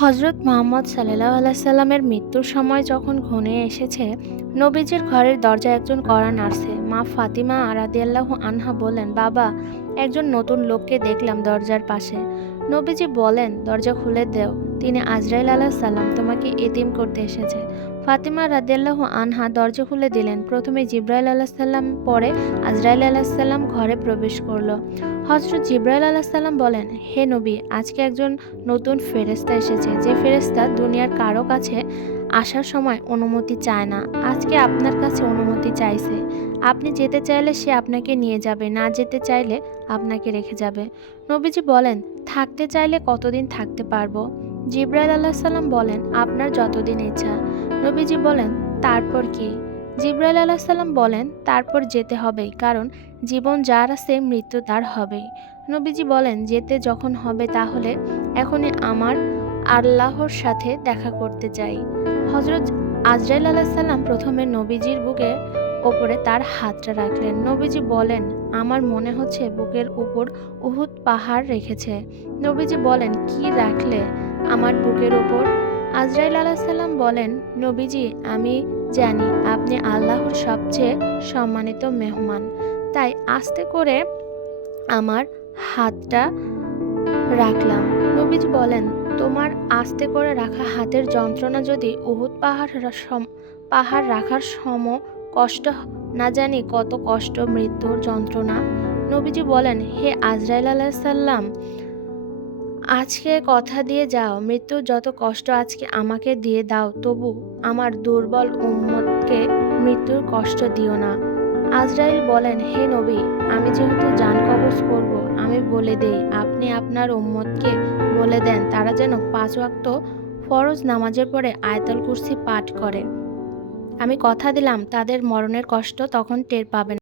হজরত মোহাম্মদ সাল্লাহ আলাইসাল্লামের মৃত্যুর সময় যখন ঘনিয়ে এসেছে, নবীজির ঘরের দরজা একজন কড়া নার্সে মা ফাতিমা আরাদিয়াল্লাহু আনহা বলেন বাবা, একজন নতুন লোককে দেখলাম দরজার পাশে। নবীজি বলেন, দরজা খুলে দেও। তিনি আজরাইল আলাহ সাল্লাম তোমাকে এতিম করতে এসেছে। ফাতিমা রাদিয়াল্লাহু আনহা দরজা খুলে দিলেন। প্রথমে জিব্রাইল আলাহ সাল্লাম পরে আজরাইল আলাহ সাল্লাম ঘরে প্রবেশ করল। হজরত জিব্রাইল আলাহ সাল্লাম বলেন, হে নবী, আজকে একজন নতুন ফেরেস্তা এসেছে। যে ফেরেস্তা দুনিয়ার কারও কাছে আসার সময় অনুমতি চায় না। আজকে আপনার কাছে অনুমতি চাইছে। আপনি যেতে চাইলে সে আপনাকে নিয়ে যাবে, না যেতে চাইলে আপনাকে রেখে যাবে। নবীজি বলেন, থাকতে চাইলে কতদিন থাকতে পারব? জিব্রাইল আল্লাহ সাল্লাম বলেন, আপনার যতদিন ইচ্ছা। নবীজি বলেন, তারপর কি? জিব্রাইল আল্লাহ সাল্লাম বলেন, তারপর যেতে হবে কারণ জীবন যার আছে, মৃত্যু তার হবেই। নবীজি বলেন, যেতে যখন হবে, তাহলে এখনই আমার আল্লাহর সাথে দেখা করতে চাই। হজরত আজরাইল আলাহ সাল্লাম প্রথমে নবীজির বুকে ওপরে তার হাতটা রাখলেন। নবীজি বলেন, আমার মনে হচ্ছে বুকের উপর উহুদ পাহাড় রেখেছে। নবীজি বলেন, কি রাখলে আমার বুকের উপর? আজরাইল আলাহ সাল্লাম বলেন, নবীজি, আমি জানি আপনি আল্লাহর সবচেয়ে সম্মানিত মেহমান। তাই আস্তে করে আমার হাতটা রাখলাম। নবীজ বলেন, তোমার আস্তে করে রাখা হাতের যন্ত্রণা যদি উহুদ পাহাড় পাহাড় রাখার সম কষ্ট, না জানি কত কষ্ট মৃত্যুর যন্ত্রণা। নবীজি বলেন, হে আজরাইল আলাইসাল্লাম আজকে কথা দিয়ে যাও, মৃত্যুর যত কষ্ট আজকে আমাকে দিয়ে দাও, তবু আমার দুর্বল উম্মতকে মৃত্যুর কষ্ট দিও না। আজরাইল বলেন, হে নবী, আমি যেহেতু জান কবজ করব, আমি বলে দেই, আপনি আপনার উম্মতকে বলে দেন, তারা যেন পাঁচ ওয়াক্ত ফরজ নামাজের পরে আয়তল কুর্সি পাঠ করে। আমি কথা দিলাম, তাদের মরণের কষ্ট তখন টের পাবেন